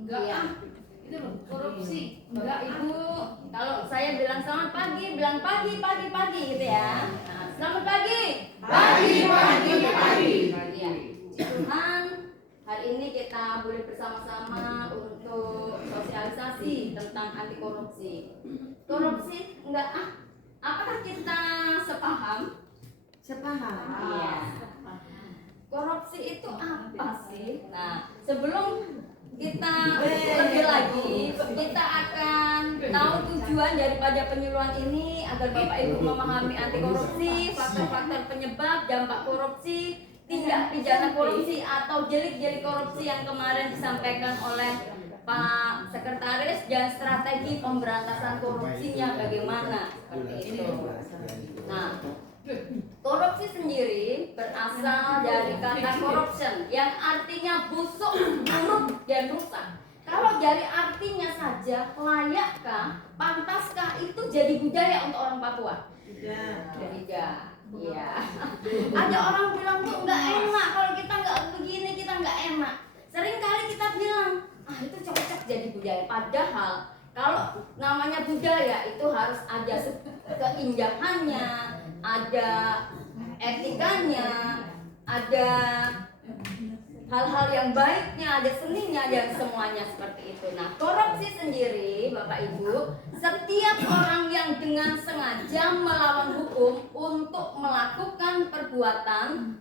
Enggak Iya. Itu loh, korupsi. Enggak Ibu, kalau saya bilang selamat pagi, bilang pagi gitu ya. Nah, selamat pagi. Pagi. Iya. Tuhan, hari ini kita boleh bersama-sama untuk sosialisasi tentang anti korupsi. Korupsi apakah kita sepaham? Sepaham. Iya. Korupsi itu apa sih? Nah, sebelum kita lebih lagi, kita akan tahu tujuan daripada penyuluhan ini agar Bapak Ibu memahami anti korupsi, faktor-faktor penyebab, dampak korupsi, tindak pidana korupsi atau delik-delik korupsi yang kemarin disampaikan oleh Pak Sekretaris dan strategi pemberantasan korupsinya bagaimana seperti itu. Nah, korupsi sendiri berasal dari kata corruption yang artinya busuk, buruk, dan rusak. Kalau dari artinya saja, layakkah, pantaskah itu jadi budaya untuk orang Papua? Tidak. Iya. Ada orang bilang tuh nggak enak kalau kita nggak begini, kita nggak enak. Sering kali kita bilang, itu cocok jadi budaya. Padahal kalau namanya budaya itu harus ada keindahannya, ada etikanya, ada hal-hal yang baiknya, ada seninya, dan semuanya seperti itu. Nah, korupsi sendiri, Bapak Ibu, setiap orang yang dengan sengaja melawan hukum untuk melakukan perbuatan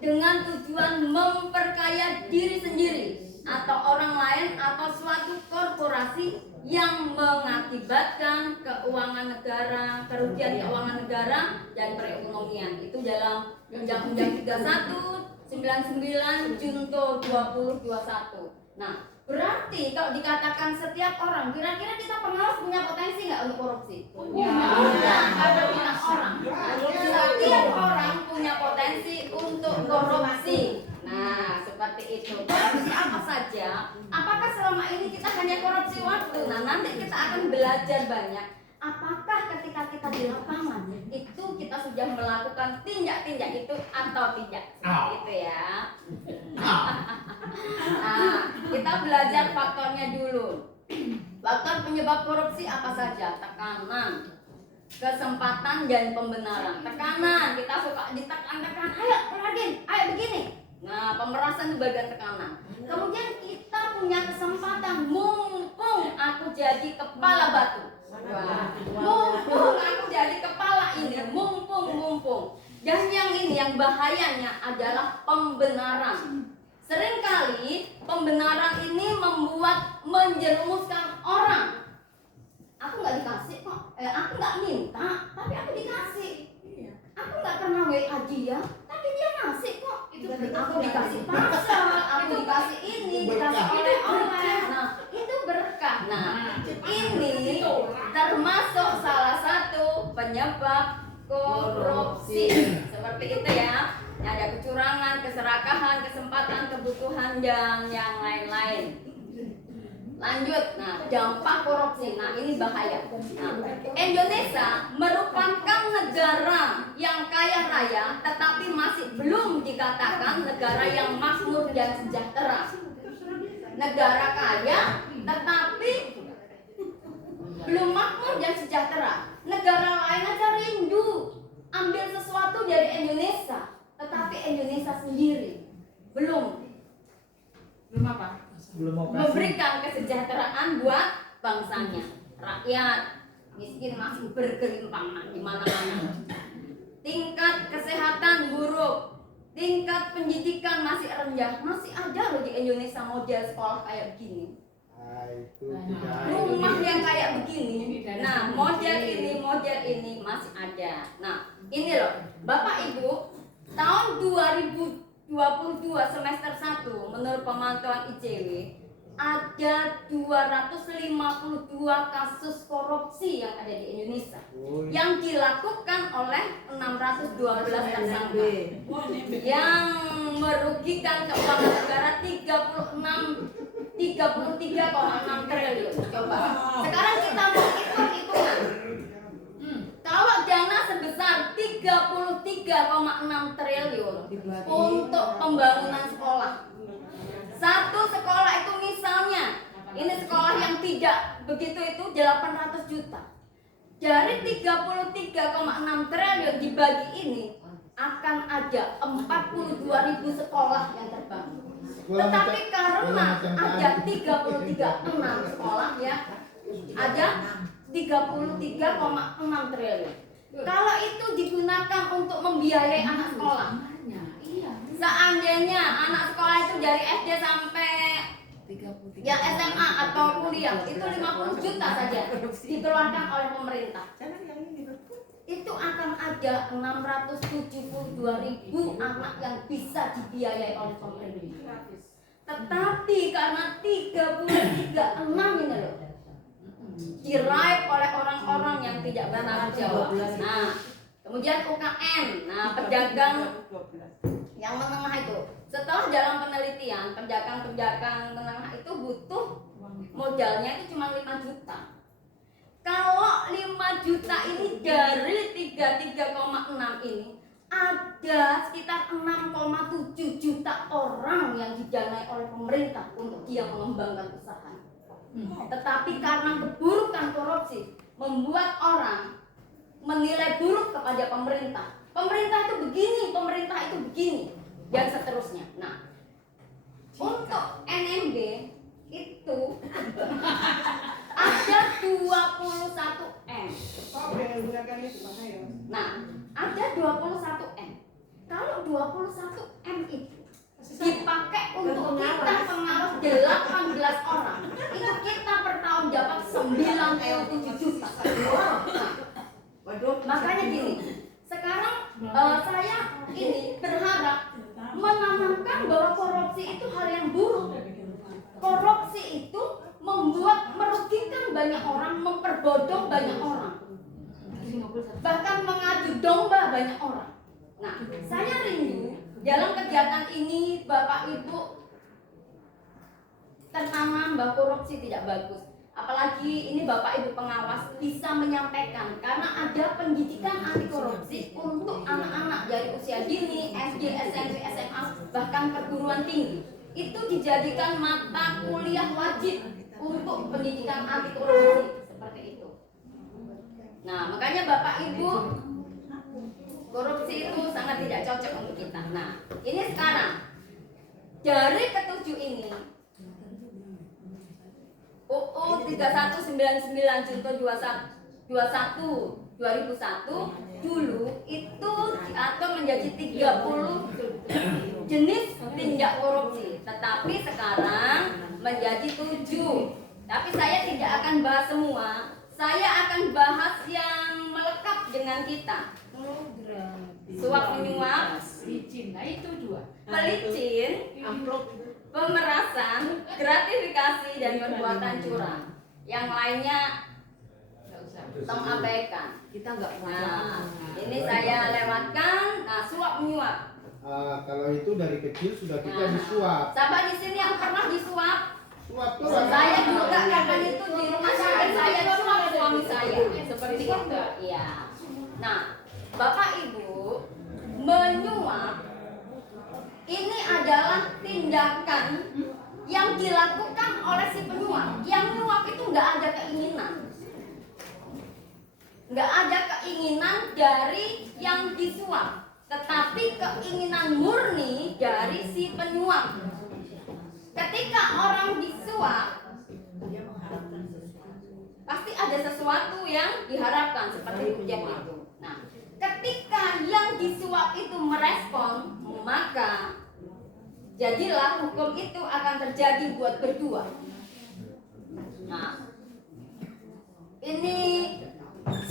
dengan tujuan memperkaya diri sendiri atau orang lain atau suatu korporasi yang mengakibatkan keuangan negara, kerugian keuangan negara dan perekonomian. Itu dalam Undang-Undang 3199 Junto 2021. Nah, berarti kalau dikatakan setiap orang, kira-kira kita pengawas punya potensi nggak untuk korupsi? Punya. Ada banyak orang. Setiap orang punya potensi untuk korupsi. Nah, seperti itu. Korupsi apa saja? Apakah selama ini kita hanya korupsi waktu? Nah, nanti kita akan belajar banyak. Apakah ketika kita di lapangan itu kita sudah melakukan tindak-tindak itu atau tidak? Seperti itu ya. Nah, kita belajar faktornya dulu. Faktor penyebab korupsi apa saja? Tekanan, kesempatan dan pembenaran. Tekanan, kita suka ditekan-tekan. Ayo, Radin, ayo begini. Nah, pemerasan itu bagian tekanan. Kemudian kita punya kesempatan, mumpung aku jadi kepala batu. Mumpung aku jadi kepala ini, mumpung. Dan yang ini, yang bahayanya adalah pembenaran. Seringkali pembenaran ini menjerumuskan orang. Aku nggak dikasih kok, aku nggak minta, tapi aku dikasih. Aku nggak pernah WA dia, tapi dia ngasih kok. Aku dikasih pasal, aku dikasih ini, dikasih oleh-oleh. Nah, itu berkah. Nah, ini termasuk salah satu penyebab korupsi. Seperti itu ya. Ada kecurangan, keserakahan, kesempatan, kebutuhan, dan yang lain-lain. Lanjut, nah dampak korupsi, nah ini bahaya. Nah, Indonesia merupakan negara yang kaya raya, tetapi masih belum dikatakan negara yang makmur dan sejahtera. Negara kaya, tetapi belum makmur dan sejahtera. Negara lain aja rindu ambil sesuatu dari Indonesia, tetapi Indonesia sendiri belum apa? Memberikan kesejahteraan buat bangsanya. Rakyat miskin masih bergelimpangan di mana-mana. Tingkat kesehatan buruk, tingkat pendidikan masih rendah. Masih ada loh di Indonesia model sekolah kayak begini. Rumah yang kayak begini. Nah, model ini masih ada. Nah, ini loh, Bapak Ibu, tahun 2022 semester 1 menurut pemantauan ICW ada 252 kasus korupsi yang ada di Indonesia yang dilakukan oleh 612 tersangka yang merugikan keuangan negara 33,6 triliun. Coba sekarang kita mau hitung-hitungan. Kalau dana sebesar 33,6 triliun untuk pembangunan sekolah. Satu sekolah itu misalnya tidak begitu itu 800 juta. Dari 33,6 triliun dibagi ini akan ada 42.000 sekolah yang terbangun. Tetapi karena ada 33,6 sekolah ya, ada 33,6 triliun. Kalau itu digunakan untuk membiayai anak sekolah, seandainya anak sekolah itu dari SD sampai ya SMA atau kuliah itu 50 juta saja dikeluarkan oleh pemerintah, itu akan ada 672.000 anak yang bisa dibiayai oleh pemerintah. Tetapi karena 33,6 ini loh diraih oleh orang-orang yang tidak bertanggung jawab. Nah, kemudian UKM, nah pedagang yang menengah itu, setelah dalam penelitian pedagang menengah itu butuh modalnya itu cuma 5 juta. Kalau 5 juta ini dari 33,6 ini ada sekitar 6,7 juta orang yang didanai oleh pemerintah untuk dia mengembangkan usaha. Tetapi karena keburukan korupsi membuat orang menilai buruk kepada pemerintah. Pemerintah itu begini, pemerintah itu begini, dan seterusnya. Nah, untuk NMB itu ada 21M. Nah, ada 21M. Kalau 21M itu dipakai untuk kita pengawas 18 orang, itu kita per tahun dapat 97 juta. Makanya gini, sekarang saya ini berharap menanamkan bahwa korupsi itu hal yang buruk. Korupsi itu membuat merugikan banyak orang, memperbodoh banyak orang, bahkan mengadu domba banyak orang. Nah, saya rindu dalam kegiatan ini Bapak Ibu tertanam bahwa korupsi tidak bagus. Apalagi ini Bapak Ibu pengawas bisa menyampaikan, karena ada pendidikan anti korupsi untuk anak-anak dari usia dini, SD, SMP, SMA, bahkan perguruan tinggi. Itu dijadikan mata kuliah wajib untuk pendidikan anti korupsi seperti itu. Nah, makanya Bapak Ibu, korupsi itu sangat tidak cocok untuk kita. Nah, ini sekarang dari ketujuh ini UU 3199 Junto 21 2001 dulu itu diatur menjadi 30 jenis tindak korupsi, tetapi sekarang menjadi 7. Tapi saya tidak akan bahas semua, saya akan bahas yang melekat dengan kita. Suap menyuap, nah itu 2. pelicin, pemerasan, gratifikasi, dan perbuatan curang. Yang lainnya tong abaikan. Kita nggak Nah, ini saya lewatkan. Nah, suap menyuap. Kalau itu dari kecil sudah kita disuap. Sahabat di sini yang pernah disuap? Suap tuh Saya juga karena itu di rumah saya suap suami saya. Seperti itu. Iya. Nah, Bapak Ibu, menyuap ini adalah tindakan yang dilakukan oleh si penyuap. Yang menyuap itu nggak ada keinginan. Nggak ada keinginan dari yang disuap, tetapi keinginan murni dari si penyuap. Ketika orang disuap, pasti ada sesuatu yang diharapkan seperti objek itu. Nah, ketika yang disuap itu merespon, maka jadilah hukum itu akan terjadi buat berdua. Nah, ini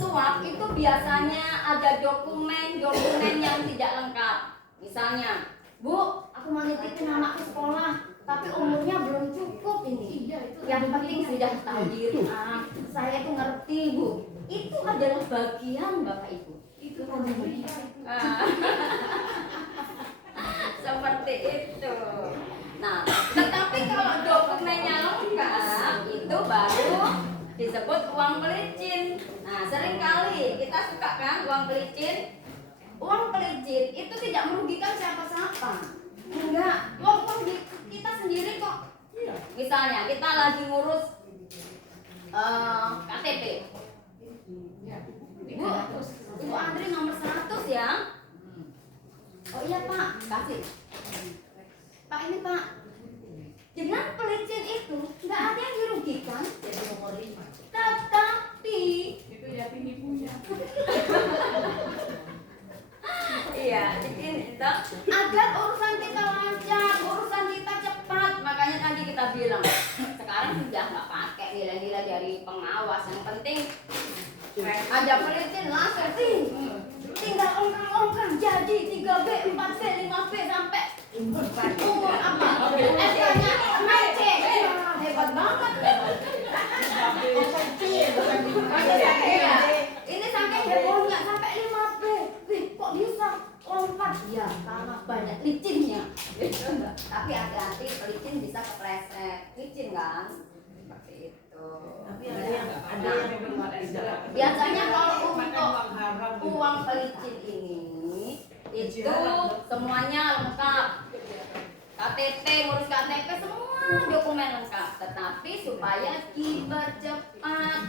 suap itu biasanya ada dokumen yang tidak lengkap. Misalnya, Bu, aku mau nitipin anakku sekolah, tapi umurnya belum cukup ini. Yang penting sudah tahu diri. Saya itu ngerti, Bu. Itu adalah bagian Bapak Ibu. Itu seperti itu. Nah, tetapi kalau dokumennya lengkap, itu baru disebut uang pelicin. Nah, seringkali kita suka kan uang pelicin. Uang pelicin itu tidak merugikan siapa-siapa. Enggak, uang kita sendiri kok. Misalnya kita lagi ngurus KTP. Bu, Ibu Andri nomor 100 ya. Oh iya Pak, kasih. Pak ini Pak, dengan pelicin itu nggak ada yang dirugikan. Tetapi Itu yatim ibunya. iya, bikin itu agar urusan kita lancar, urusan kita cepat. Makanya tadi kita bilang sekarang sudah nggak pakai nilai-nilai dari pengawas. Yang penting ada pelicin langsung tinggal ongkang-ongkang jadi 3B, 4B, 5B sampai umur apa? SD-nya MC. Hebat banget. Iya. Ini sampai hebohnya sampai 5B. Wih, kok bisa lompat? Ya, karena banyak licinnya. Tapi hati-hati, pelicin bisa kepleset. Licin kan? Seperti itu. Tapi ada yang Biasanya kalau untuk uang pelicin ini itu semuanya lengkap. KTP, ngurus KTP semua dokumen lengkap. Tetapi supaya dipercepat,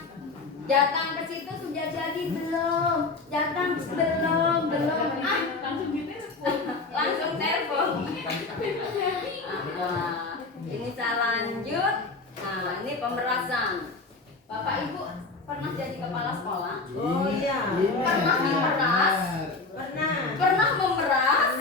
datang ke situ sudah jadi belum? Datang belum? Langsung ditelepon. Langsung telepon. Ini saya lanjut. Nah, ini pemerasan. Bapak Ibu pernah jadi kepala sekolah? Oh iya. Pernah diperas? Pernah. Pernah memeras?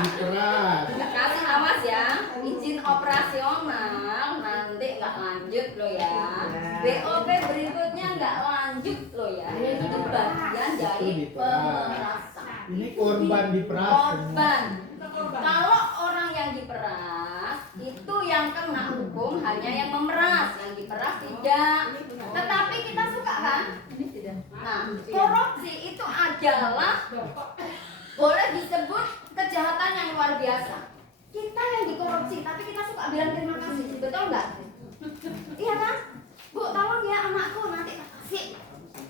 Diperas. Kasih awas ya, izin operasional nanti nggak lanjut loh ya. BOP berikutnya nggak lanjut loh ya. Itu bagian dari pemerasan. Ini korban diperas. Korban. Kalau orang yang diperas itu yang kena hukum hanya yang memeras, yang diperas tidak. Tetapi kita suka kan? Nah, korupsi itu adalah boleh disebut kejahatan yang luar biasa. Kita yang dikorupsi, tapi kita suka bilang terima kasih, betul nggak? Iya kan? Bu, tolong ya anakku nanti kasih.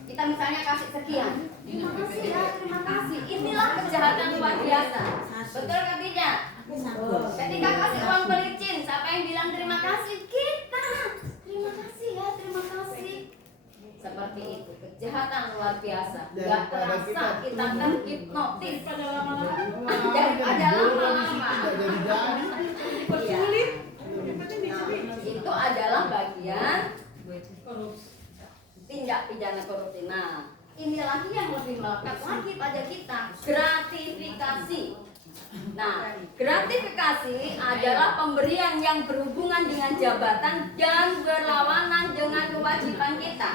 Kita misalnya kasih sekian. Terima kasih ya, terima kasih. Inilah kejahatan luar biasa. Betul kan tidak? Ketika kasih uang pelicin, siapa yang bilang terima kasih? Kita. Terima kasih ya, terima kasih. Seperti itu, kejahatan luar biasa. Gak terasa kita terhipnotis. Daripada lama-lama. Iya. Itu adalah bagian tindak pidana korupsi. Nah, ini lagi yang lebih melekat lagi pada kita, gratifikasi. Nah, gratifikasi adalah pemberian yang berhubungan dengan jabatan dan berlawanan dengan kewajiban kita.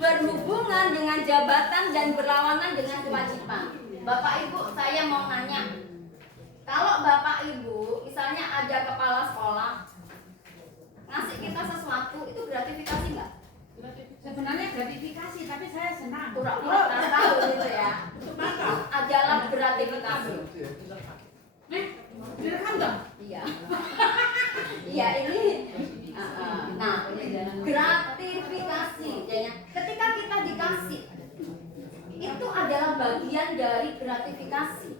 Berhubungan dengan jabatan dan berlawanan dengan kewajiban. Bapak Ibu, saya mau nanya, kalau Bapak Ibu misalnya ada kepala sekolah ngasih kita sesuatu, itu gratifikasi nggak? Sebenarnya gratifikasi, tapi saya senang. Pura-pura tak tahu gitu ya. Itu adalah gratifikasi. Direkam dong? Iya. Iya ini. Nah, gratifikasi. Ketika kita dikasih, itu adalah bagian dari gratifikasi.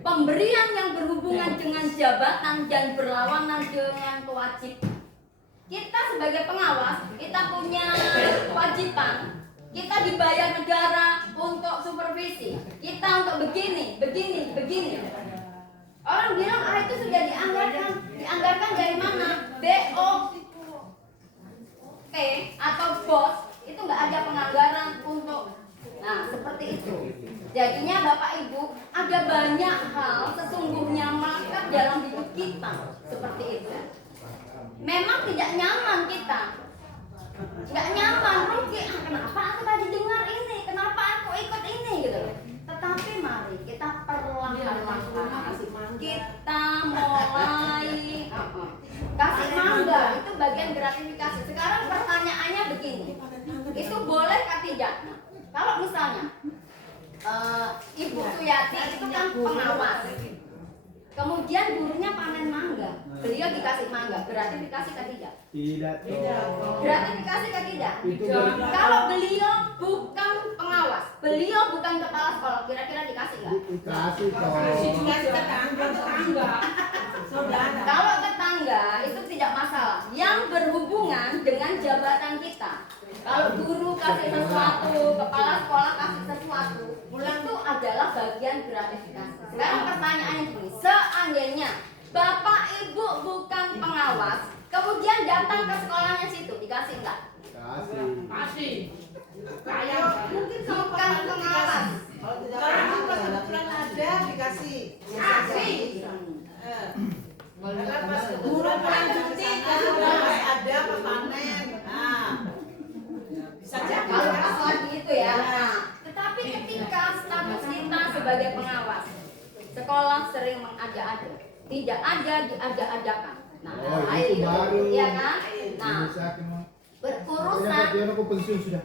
Pemberian yang berhubungan dengan jabatan dan berlawanan dengan kewajiban. Kita sebagai pengawas, kita punya kewajiban. Kita dibayar negara untuk supervisi. Kita untuk begini. Orang bilang, itu sudah dianggarkan. Dianggarkan dari mana? BOP atau BOS itu nggak ada penganggaran untuk. Nah, seperti itu. Jadinya Bapak Ibu, ada banyak hal sesungguhnya melekat dalam hidup kita. Seperti itu. Memang tidak nyaman kita. Nggak nyaman, rugi. Kenapa aku tadi dengar ini? Kenapa aku ikut ini? Gitu. Tetapi mari kita perlahan-lahan kita mulai kasih mangga. Itu bagian gratifikasi. Sekarang pertanyaannya begini, itu boleh atau tidak? Kalau misalnya Ibu Suyati itu kan pengawas, kemudian gurunya panen mangga, beliau dikasih mangga, gratifikasi atau tidak? Tidak. Gratifikasi atau tidak? Itu Kalau beliau bukan pengawas, beliau bukan kepala sekolah, kira-kira dikasih nggak? dikasih toh. Dikasih tetangga. Kalau tetangga dengan jabatan kita. Kalau guru kasih sesuatu, kepala sekolah kasih sesuatu, itu adalah bagian gratifikasi. Sekarang pertanyaannya begini, seandainya Bapak Ibu bukan pengawas, kemudian datang ke sekolahnya situ, dikasih enggak? Kasih. Mungkin kalau Bukan pengawas. kalau tidak kalau kebetulan ada dikasih. Kasih. Karena pas kebetulan orang cuti pas ada pas panen. Nah, bisa jadi. Kalau pas lagi itu ya. Nah, tetapi ketika status kita sebagai pengawas, sekolah sering mengada-ada, tidak ada diada-adakan. Nah, itu baru. ya kan? Nah, berurusan. Dia aku pensiun sudah.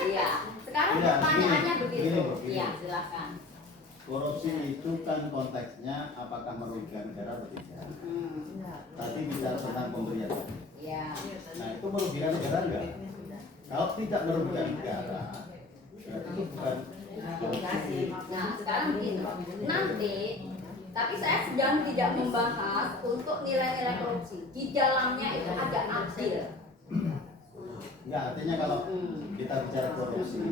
Iya. Sekarang Tidak, pertanyaannya begini, begitu. begini. Iya, silakan. Korupsi itu kan konteksnya apakah merugikan negara atau tidak. Tadi bicara tentang pemberian. Iya. Nah itu merugikan negara enggak? Kalau tidak merugikan negara, berarti itu bukan korupsi. Nah, sekarang begini. Nanti, tapi saya sedang tidak membahas untuk nilai-nilai korupsi. Di dalamnya itu ada adil. Enggak, artinya kalau kita bicara korupsi,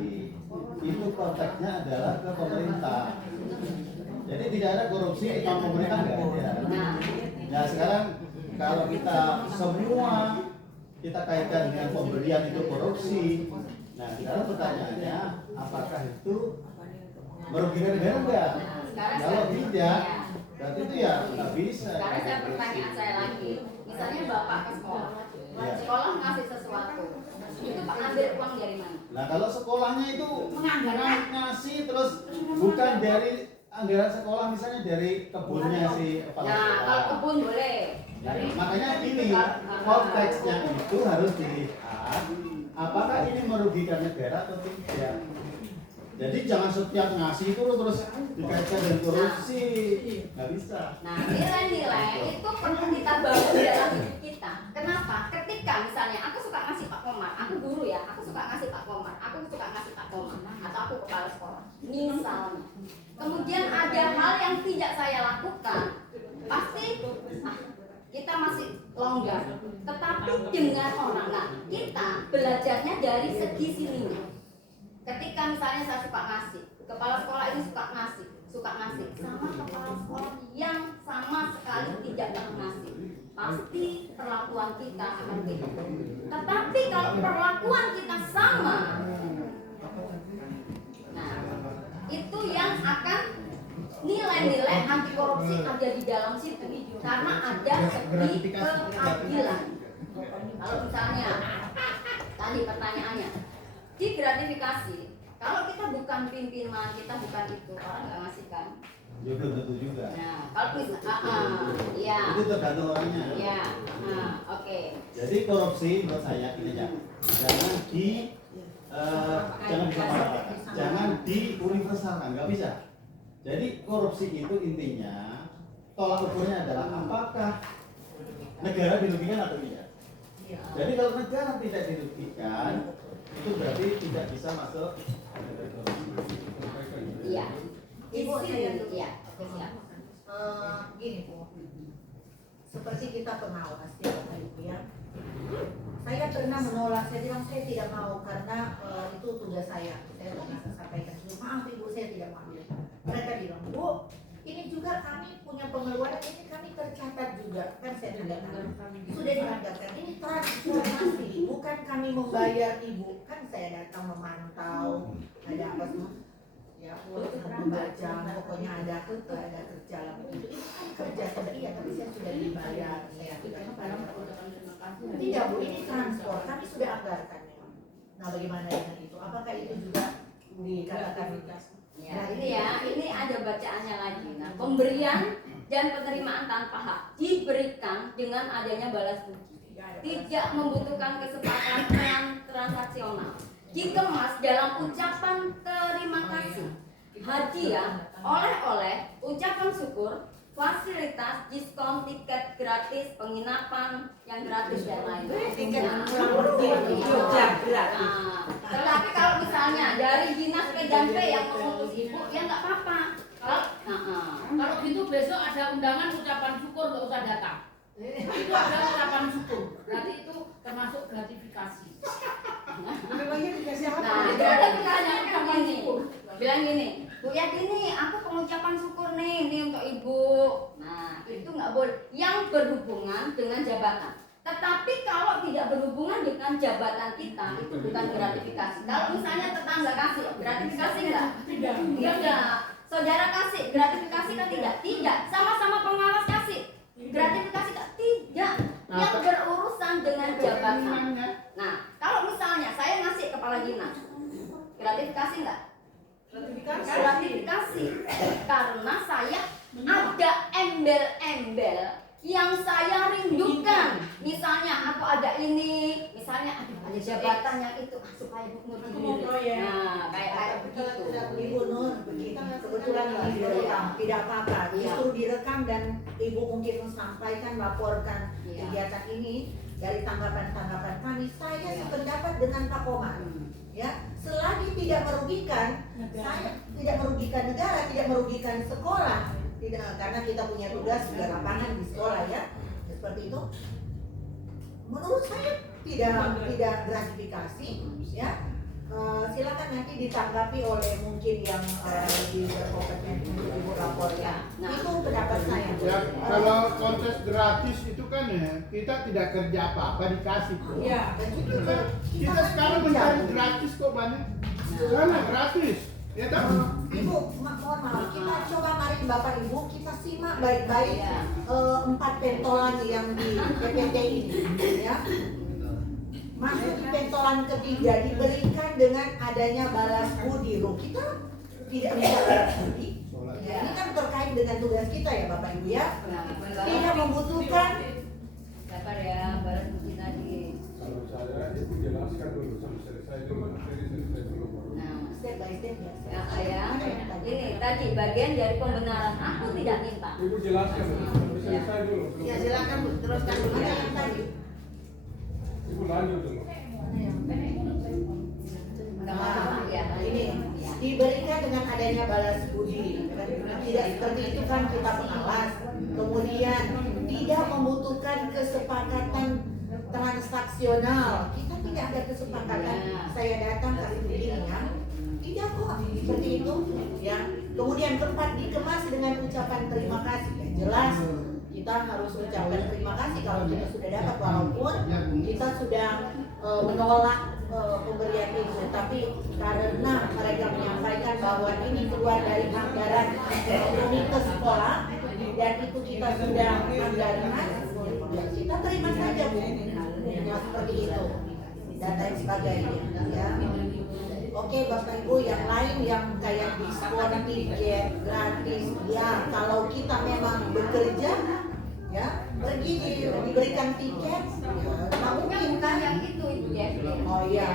itu konteksnya adalah ke pemerintah. Jadi tidak ada korupsi di tangan pemerintah enggak ada. Nah sekarang kalau kita semua kita kaitkan dengan pemberian itu korupsi, nah sekarang pertanyaannya apakah itu merugikan negara enggak? Kalau tidak, berarti itu ya nggak bisa. Sekarang saya pertanyaan saya lagi. Misalnya Bapak ke sekolah, sekolah ngasih sesuatu, itu Pak ambil uang dari mana? Nah kalau sekolahnya itu ngasih terus bukan dari anggaran sekolah, misalnya dari kebunnya si kepala Nah, sekolah. kalau kebun boleh. Nah, makanya ini konteksnya itu harus dilihat apakah ini merugikan negara atau tidak. Jadi jangan setiap ngasih itu terus dikaitkan dengan korupsi, nggak bisa. Nah, nilai-nilai itu perlu kita bangun dalam hidup kita. Kenapa? Ketika misalnya aku suka ngasih Pak Komar, aku guru ya, aku suka ngasih Pak Komar, aku suka ngasih Pak Komar, atau aku kepala sekolah. Misalnya, kemudian ada hal yang tidak saya lakukan, pasti kita masih longgar. Tetapi dengan orang, nah kita belajarnya dari segi sininya. Ketika misalnya saya suka ngasih, kepala sekolah ini suka ngasih sama kepala sekolah yang sama sekali tidak pernah ngasih, pasti perlakuan kita akan beda. Tetapi kalau perlakuan kita sama, nah itu yang akan nilai-nilai anti korupsi ada di dalam situ, karena ada segi keadilan. Kalau misalnya tadi pertanyaannya di gratifikasi, kalau kita bukan pimpinan, kita bukan itu, orang nggak ngasih kan? Ya belum tentu juga. Nah, kalau iya, Itu tergantung orangnya. iya, oke. Jadi korupsi menurut saya ini ya, jangan disamaratakan, jangan diuniversalkan, nggak bisa. Jadi korupsi itu intinya tolak ukurnya adalah apakah negara dirugikan atau tidak. Jadi kalau negara tidak dirugikan, itu berarti tidak bisa masuk kategori korupsi. Iya. Ibu saya dulu. Iya. Gini Bu, seperti kita pengawas ya Bapak Ibu ya. Saya pernah menolak, saya bilang saya tidak mau karena itu tugas saya. Saya pernah sampaikan dulu, maaf Ibu saya tidak mau ambil. Mereka bilang, Bu, ini juga kami punya pengeluaran, ini kami tercatat juga. Kan saya tidak tahu. Sudah dianggarkan, ini transformasi, bukan kami membayar Ibu. Kan saya datang memantau, ada apa semua. Ya, membaca, pokoknya ada kerja lah begitu. Ini kan kerja saya, iya, tapi saya sudah dibayar. Saya tidak tidak Bu, ini transport, kami sudah anggarkan memang. Nah, bagaimana dengan itu? Apakah itu juga dikatakan? Ya, ini ada bacaannya lagi. Nah, pemberian dan penerimaan tanpa hak diberikan dengan adanya balas budi. Tidak membutuhkan kesepakatan transaksional. Dikemas dalam ucapan terima kasih, hadiah, oleh-oleh, ucapan syukur, fasilitas, diskon, tiket gratis, penginapan yang gratis dan lain-lain. Tetapi kalau misalnya dari dinas PDP yang mengurus ibu, ya nggak apa-apa. Kalau Kalau gitu besok ada undangan ucapan syukur nggak usah datang. Itu ada ucapan syukur. Berarti itu termasuk gratifikasi. Memangnya dikasih apa? Nah, itu ada pertanyaan kamu gini. Bilang gini, Bu Yatini, aku pengucapan syukur nih, ini untuk Ibu. Nah, itu nggak boleh. Yang berhubungan dengan jabatan. Tetapi kalau tidak berhubungan dengan jabatan kita, itu bukan gratifikasi. Kalau misalnya tetangga kasih, gratifikasi enggak? Tidak. Tidak. Saudara kasih, gratifikasi kan tidak? Tidak. Sama-sama pengawas kasih, gratifikasi kan? Tidak. Yang berurusan dengan jabatan. Nah, kalau misalnya saya ngasih kepala dinas, gratifikasi enggak? Gratifikasi. Karena saya ada embel-embel yang saya rindukan. Misalnya aku ada ini, misalnya ada jabatan yang itu supaya Bu Nur dipilih. Nah, kayak begitu. Ibu Nur, begitu. Kebetulan ini direkam, tidak apa-apa. Justru direkam dan Ibu mungkin sampaikan, laporkan kegiatan ini dari tanggapan-tanggapan kami. Saya sependapat dengan Pak Komar. Ya, selagi tidak merugikan, saya tidak merugikan negara, tidak merugikan sekolah, tidak, karena kita punya tugas di lapangan di sekolah ya, seperti itu. Menurut saya tidak gratifikasi, ya. Silakan nanti ditanggapi oleh mungkin yang lebih berkompeten untuk Ibu laporkan. Nah, itu pendapat saya. Ya, kalau kontes gratis itu kan ya, kita tidak kerja apa-apa dikasih kok. Iya. Dan itu Kita sekarang mencari gratis kok banyak. Karena gratis. Ya tak? Ibu, mohon maaf, kita coba mari Bapak Ibu kita simak baik-baik 4 pentolan yang di PPT ini, ya. Masuk di pentolan ketiga diberikan dengan adanya balas budi. Loh, kita tidak bisa balas budi. Ya, ini kan terkait dengan tugas kita ya Bapak Ibu ya. Tidak membutuhkan. Sabar ya, balas budi tadi. Kalau saya itu jelaskan dulu sampai selesai dulu, selesai dulu. Nah, Step by step ya. ya, ini tadi bagian dari pembenaran. Aku tidak minta. Ibu jelaskan dulu, sampai selesai dulu. Ya silakan Bu, teruskan dulu. Mana yang tadi? Ibu lanjut dulu. Nah, Ya, ini diberikan dengan adanya balas budi. Tidak seperti itu kan kita pengawas. Kemudian tidak membutuhkan kesepakatan transaksional. Kita tidak ada kesepakatan. Saya datang kasih begini ya. Tidak kok seperti itu. Ya. Kemudian keempat dikemas dengan ucapan terima kasih. Ya, jelas kita harus ucapkan terima kasih kalau kita sudah dapat, walaupun kita sudah menolak pemberian itu, tapi karena mereka menyampaikan bahwa ini keluar dari anggaran komite sekolah dan itu kita sudah anggaran, ya kita terima saja Bu, ya, seperti itu dan lain sebagainya ya. Oke Bapak Ibu, yang lain yang kayak diskon tiket gratis, ya kalau kita memang bekerja ya pergi diberikan tiket, ya nggak mungkin kan yang itu Ibu Jeffrey. Oh iya.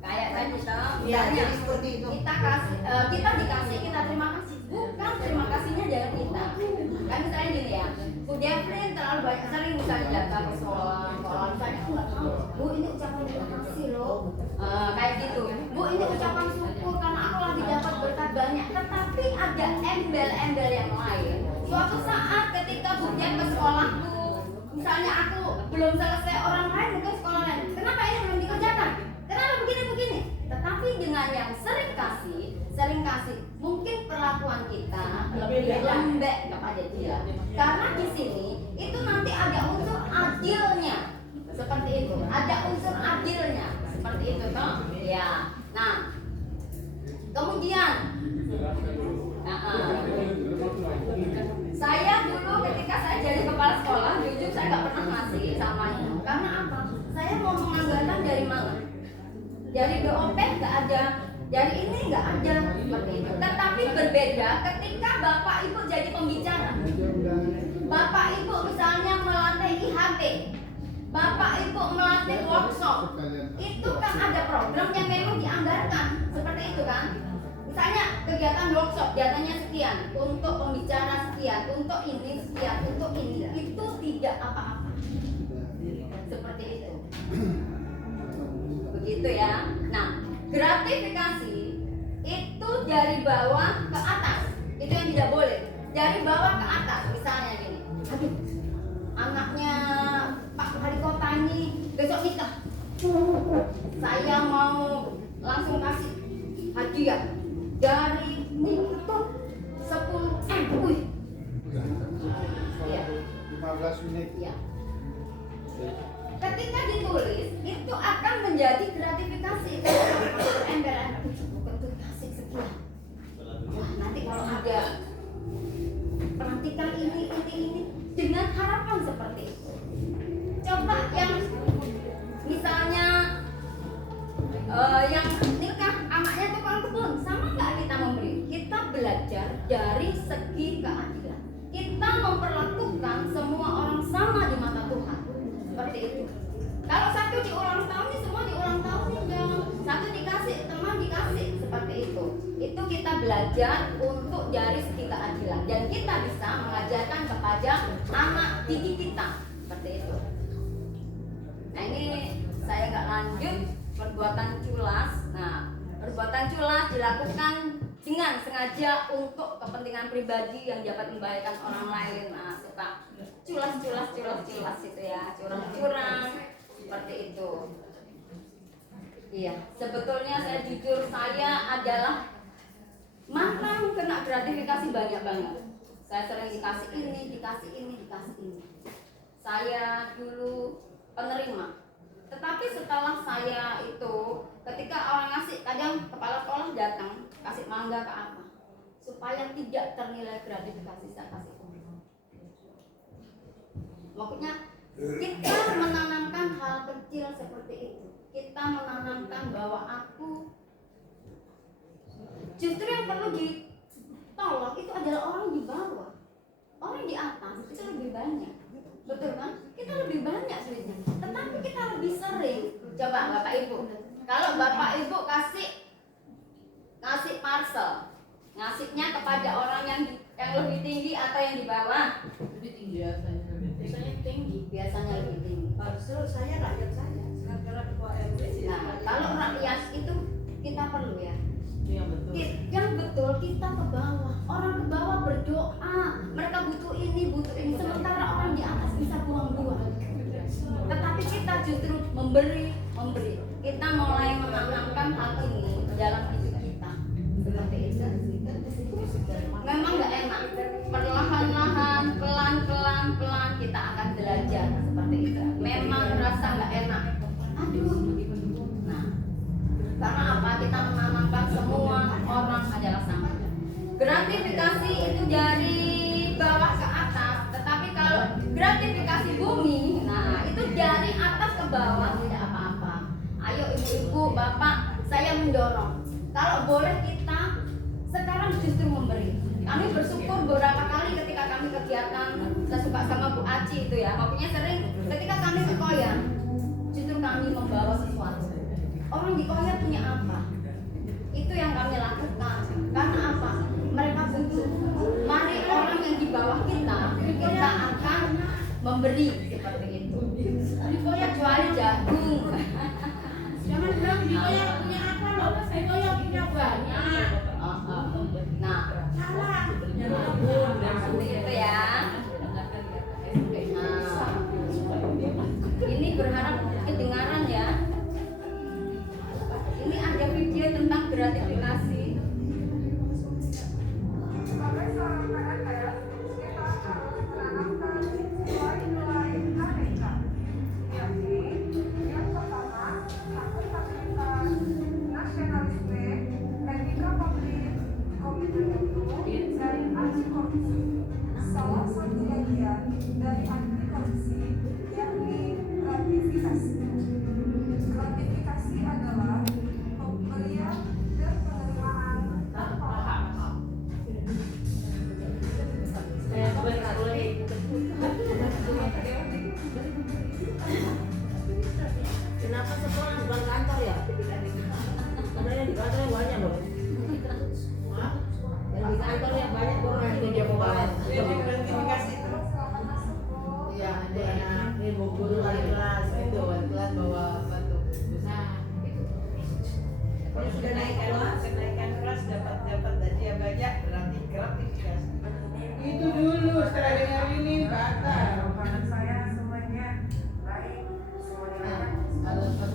Kayak tadi toh, Iya, misalnya jadi seperti itu. kita kasih, kita dikasih, kita terima kasih. Bukan terima kasihnya dari kita. Kan misalnya gini ya, Bu Jeffrey terlalu banyak sering misalnya datang ke sekolah, misalnya aku nggak tahu, Bu ini ucapan terima kasih loh, kayak gitu. Bu ini ucapan syukur karena aku lagi dapat berkat banyak. Tetapi ada embel-embel yang lain. Suatu saat ketika Bu Jeff ke sekolahku, misalnya aku belum selesai, orang lain mungkin sekolah lain, kenapa ini belum dikerjakan? Kenapa begini? Tetapi dengan yang sering kasih, mungkin perlakuan kita lebih lembek kepada dia. Karena di sini itu nanti ada unsur adilnya, seperti itu. Ada unsur adilnya, seperti itu toh. Ya. Nah, kemudian, saya dulu ketika saya jadi kepala sekolah, jujur saya nggak pernah ngasih samanya. Karena apa? Saya mau menganggarkan dari mana? Dari BOP nggak ada, dari ini nggak ada, seperti itu. Tetapi berbeda ketika Bapak Ibu jadi pembicara. Bapak Ibu misalnya melatih IHT, Bapak Ibu melatih workshop, itu kan ada program yang memang dianggarkan, seperti itu kan. Misalnya kegiatan workshop jatahnya sekian, untuk pembicara sekian, untuk ini sekian, untuk ini, itu tidak apa-apa, seperti itu. Begitu ya. Nah, gratifikasi itu dari bawah ke atas, itu yang tidak boleh. Dari bawah ke atas, misalnya gini, aduh, anaknya saya mau langsung kasih hadiah dari TikTok 10 M. Wih. Iya. 15 menit. Iya. Ketika ditulis itu akan menjadi gratifikasi. Ember-ember untuk kasih sekian. Wah, nanti kalau ada perhatikan ini dengan harapan seperti itu. Coba yang misalnya yang nikah anaknya tukang kebun, sama nggak kita memberi? Kita belajar dari segi keadilan. Kita memperlakukan semua orang sama di mata Tuhan. Seperti itu. Kalau satu di ulang tahun, semua di ulang tahun dong. Satu dikasih, teman dikasih, seperti itu. Itu kita belajar untuk dari segi keadilan dan kita bisa mengajarkan kepada anak didik kita seperti itu. Nah ini saya nggak lanjut perbuatan culas. Nah perbuatan culas dilakukan dengan sengaja untuk kepentingan pribadi yang dapat membahayakan orang lain. Nah suka culas itu ya, curang seperti itu. Iya, sebetulnya saya jujur, saya adalah mantan kena gratifikasi banyak banget. Saya sering dikasih ini. Saya dulu penerima. Tetapi setelah saya itu, ketika orang ngasih, kadang kepala sekolah datang kasih mangga ke apa, supaya tidak ternilai gratifikasi saya kasih uang. Maksudnya kita menanamkan hal kecil seperti itu. Kita menanamkan bahwa aku justru yang perlu ditolong itu adalah orang di bawah. Orang di atas itu lebih banyak. Betul kan? Kita lebih banyak sulitnya. Tetapi kita lebih sering. Coba Bapak Ibu, kalau Bapak Ibu kasih parcel, ngasihnya kepada orang yang lebih tinggi atau yang di bawah? Lebih tinggi Biasanya lebih tinggi. Parcel saya rakyat saya. Sekarang ketua RW. Nah, kalau rakyat itu kita perlu ya. Yang betul. Yang betul kita ke bawah. Orang ke bawah berdoa, mereka butuh ini. Sementara orang di atas bisa buang-buang. Tetapi kita justru memberi. Kita mulai menanamkan hal ini dalam hidup kita. Seperti itu. Memang nggak enak. Perlahan-lahan, pelan-pelan kita akan belajar seperti itu. Memang rasa nggak enak. Aduh. Nah, karena apa? Kita menanamkan semua orang adalah sama. Gratifikasi itu dari bawah ke atas, tetapi kalau gratifikasi bumi, nah itu dari atas ke bawah tidak apa-apa. Ayo ibu-ibu, bapak, saya mendorong. Kalau boleh kita sekarang justru memberi. Kami bersyukur beberapa kali ketika kami kegiatan, saya suka sama Bu Aci itu ya, makanya sering ketika kami ke Koya, justru kami membawa sesuatu. Orang di Koya punya apa? Itu yang kami lakukan. Karena apa? Mereka butuh. Mari orang yang di bawah kita akan memberi seperti itu. Kecuali jagung. Jangan bilang di Koya punya apa loh, di Koya punya banyak. Nah, Salah. seperti itu ya. Nah, ini berharap kedengaran ya. Ini ada video tentang gratifikasi. Salah satu bagian dari anti korupsi yakni gratifikasi. Gratifikasi adalah pemberian dan penerimaan tanpa hak. Kenapa sekolah bukan kantor ya? Sebenarnya di kantor yang banyak loh. Yang di kantor yang banyak orang yang dia mau bayar. Gratifikasi itu Iya, ada anak ini mau guru wali kelas itu, wali kelas bawa batu. Nah, itu. Kalau sudah kenaikan kelas dapat hadiah banyak berarti gratifikasi. Itu dulu setelah dengar ini kata. harapan saya semuanya baik, semuanya Kalau pas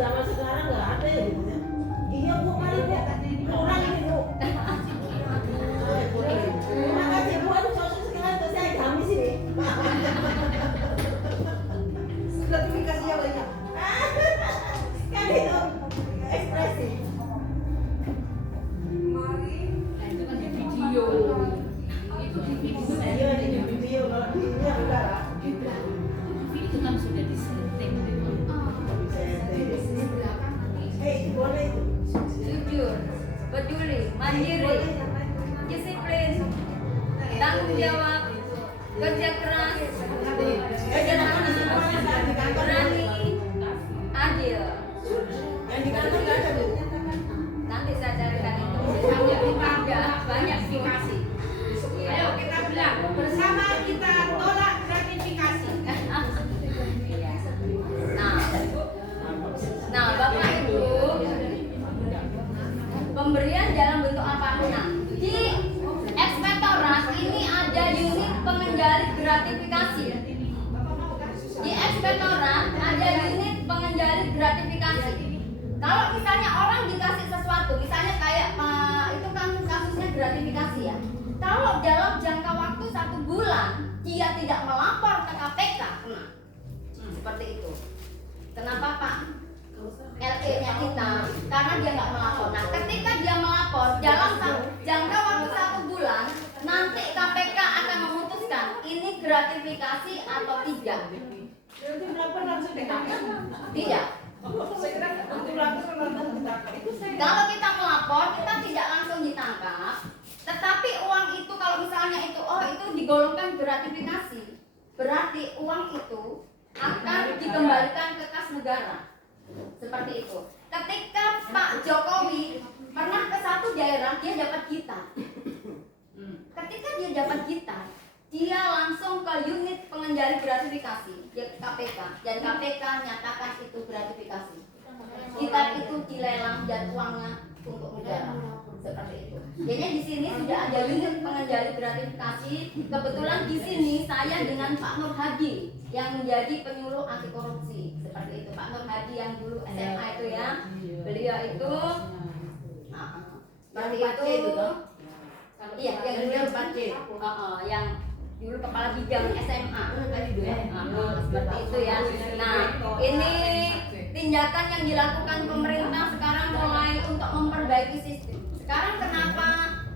zaman sekarang nggak ada ya gitu ya. Iya bu, mana bu? Kurang ini bu. Terima kasih bu, aduh cocok sekali tuh saya gamis ini. Notifikasinya banyak. Kan itu ekspresi. Mari Nah, itu kan di video. Itu di video. Iya di video, kalau di ini enggak lah. Itu kan sudah disetting. Itu boleh itu. Jujur, peduli, mandiri, disiplin, tanggung jawab, kerja keras, berani, adil. Yang di kantor nggak ada bu. Nanti saya carikan itu. Ada banyak sih. Ayo kita bilang bersama kita tolak gratifikasi. Nah, Bapak Ibu, pemberian dalam bentuk apapun. Nah, di ekspektorat ini ada unit pengendali gratifikasi. Di ekspektorat ada unit pengendali gratifikasi. Kalau misalnya orang dikasih sesuatu, misalnya kayak itu kan kasusnya gratifikasi ya. Kalau dalam jangka waktu 1 bulan dia tidak melapor ke KPK, nah, seperti itu. Kenapa Pak? LE-nya kita, karena dia nggak melapor. Nah, ketika dia melapor dalam jangka waktu 1 bulan, nanti KPK akan memutuskan ini gratifikasi atau tidak. Nanti melapor langsung ditangkap. Tidak. Saya kira untuk melapor langsung ditangkap. Itu saya. Kalau kita melapor, kita tidak langsung ditangkap. Tetapi uang itu kalau misalnya itu itu digolongkan gratifikasi, berarti uang itu akan dikembalikan ke kas negara. Seperti itu. Ketika Pak Jokowi pernah ke satu daerah, dia dapat gitar. Ketika dia dapat gitar, dia langsung ke unit pengendali gratifikasi, dia ke KPK, dan KPK nyatakan itu gratifikasi. Gitar itu dilelang dan uangnya untuk negara. Seperti itu. Jadi di sini sudah ada unit pengendali gratifikasi. Kebetulan di sini saya dengan Pak Nur Hadi yang menjadi penyuluh anti korupsi. Seperti itu, Pak Nur Hadi yang dulu SMA itu ya. Beliau itu seperti itu. Iya, yang dulu 4C. Yang dulu kepala bidang SMA. Seperti itu ya. Nah, ini tindakan yang dilakukan pemerintah sekarang mulai untuk memperbaiki sistem. Sekarang kenapa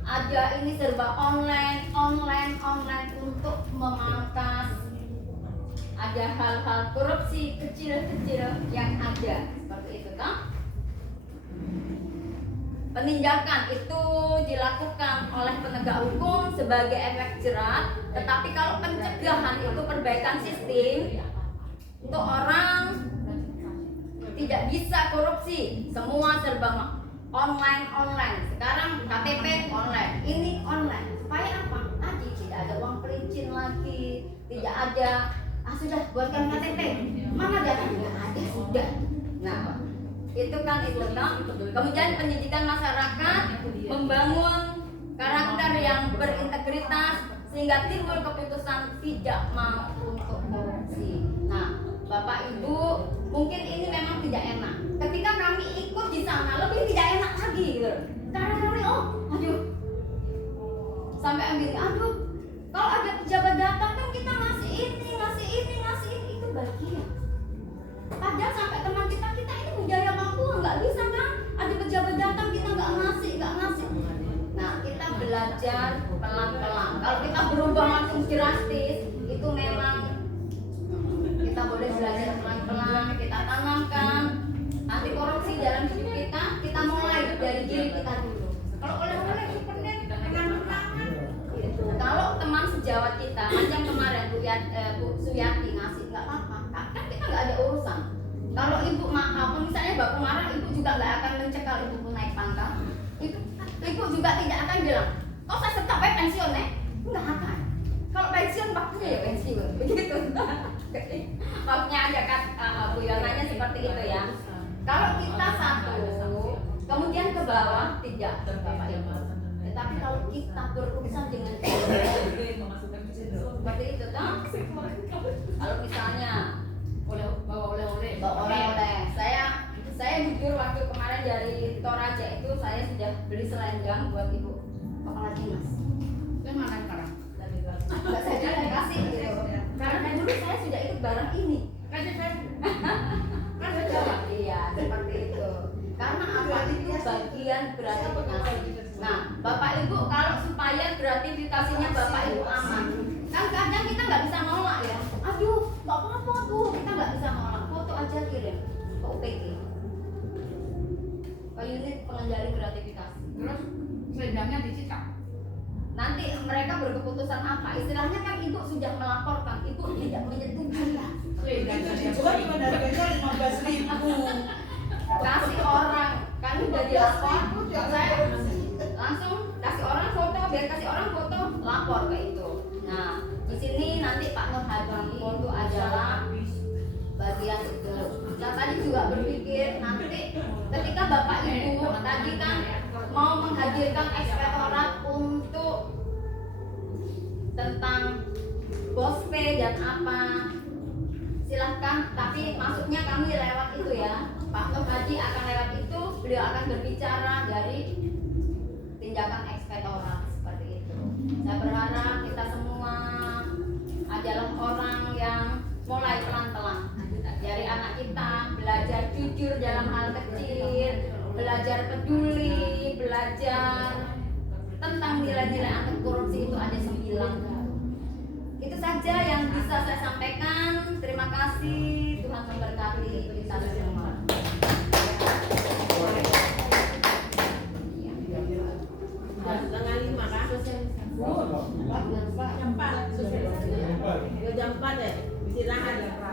ada ini serba online untuk memangkas ada hal-hal korupsi kecil-kecil yang ada seperti itu kan? Penindakan itu dilakukan oleh penegak hukum sebagai efek jerat, tetapi kalau pencegahan itu perbaikan sistem untuk orang tidak bisa korupsi, semua serba online. Sekarang KTP online, ini online. Supaya apa? Tadi tidak ada uang pelicin lagi, tidak ada sudah buatkan KTP. Mana datanya? Nggak ada sudah. Nah, itu kan itu toh. Kemudian pendidikan masyarakat, membangun karakter yang berintegritas sehingga timbul keputusan tidak mau untuk korupsi. Nah, Bapak Ibu, mungkin ini memang tidak enak. Ketika kami ikut di sana lebih tidak enak lagi gitu. Karena kami sampai ambil kalau ada pejabat datang kan kita ngasih ini itu bagian. Padahal sampai teman kita ini budaya Papua nggak bisa kan? Ada pejabat datang kita nggak ngasih. Nah, kita belajar pelan-pelan. Kalau kita berubah langsung drastis, itu memang kita boleh belajar pelan-pelan. Kita tanamkan anti korupsi dalam hidup kita mulai dari diri kita dulu. Kalau oleh-oleh permen kenang-kenangan. Kalau teman sejawat kita, macam kemarin Bu Suyati ngasih nggak apa-apa, kan kita nggak ada urusan. Kalau ibu misalnya bapak marah, ibu juga nggak akan mencekal ibu pun naik pangkat. Ibu juga tidak akan bilang, kau saya tetap pensiun nggak akan. Kalau pensiun waktunya ya pensiun, begitu. Waktunya ada kan Bu Yonanya seperti itu ya. Kalau kita satu, kemudian ke bawah tidak Bapak Ibu. Tetapi kalau kita berurusan dengan seperti itu toh. Kalau misalnya Bawa oleh-oleh. saya dari Toraja itu saya sudah beli selendang buat ibu kepala dinas. Itu mana sekarang? Enggak, saya tidak kasih gitu. Karena dulu saya sudah ikut barang ini. Kasih saya. Iya, seperti itu. Karena apa itu bagian gratifikasi. Nah, Bapak Ibu kalau supaya gratifikasinya Bapak Ibu aman, kan kadang kita nggak bisa nolak ya. Aduh, nggak apa-apa tuh, kita nggak bisa nolak. Foto aja kirim ke UPG, ke unit pengendali gratifikasi. Terus selendangnya dicetak. Nanti mereka berkeputusan apa? Istilahnya kan ibu sudah melaporkan, ibu tidak menyetujui. Itu dijual cuma harganya 15.000. Kasih orang, kan udah dilapor, saya langsung kasih orang foto, biar kasih orang foto, lapor ke itu. Nah, di sini nanti Pak Nur Hadi itu adalah bagian itu. Nah, tadi juga berpikir nanti ketika Bapak Ibu tadi kan mau menghadirkan ekspektorat untuk tentang bospe dan apa, silahkan, tapi maksudnya kami lewat itu ya. Pak Nur Hadi akan lewat itu, beliau akan berbicara dari tindakan ekspektorat seperti itu. Saya berharap kita semua adalah orang yang mulai pelan-pelan dari anak kita belajar jujur dalam hal kecil, belajar peduli, belajar tentang nilai-nilai anti korupsi itu ada 9. Itu saja yang bisa saya sampaikan. Terima kasih, Tuhan memberkati kita semua. Setengah 5 kan? Jam 4. Ya jam 4 ya. Istirahat.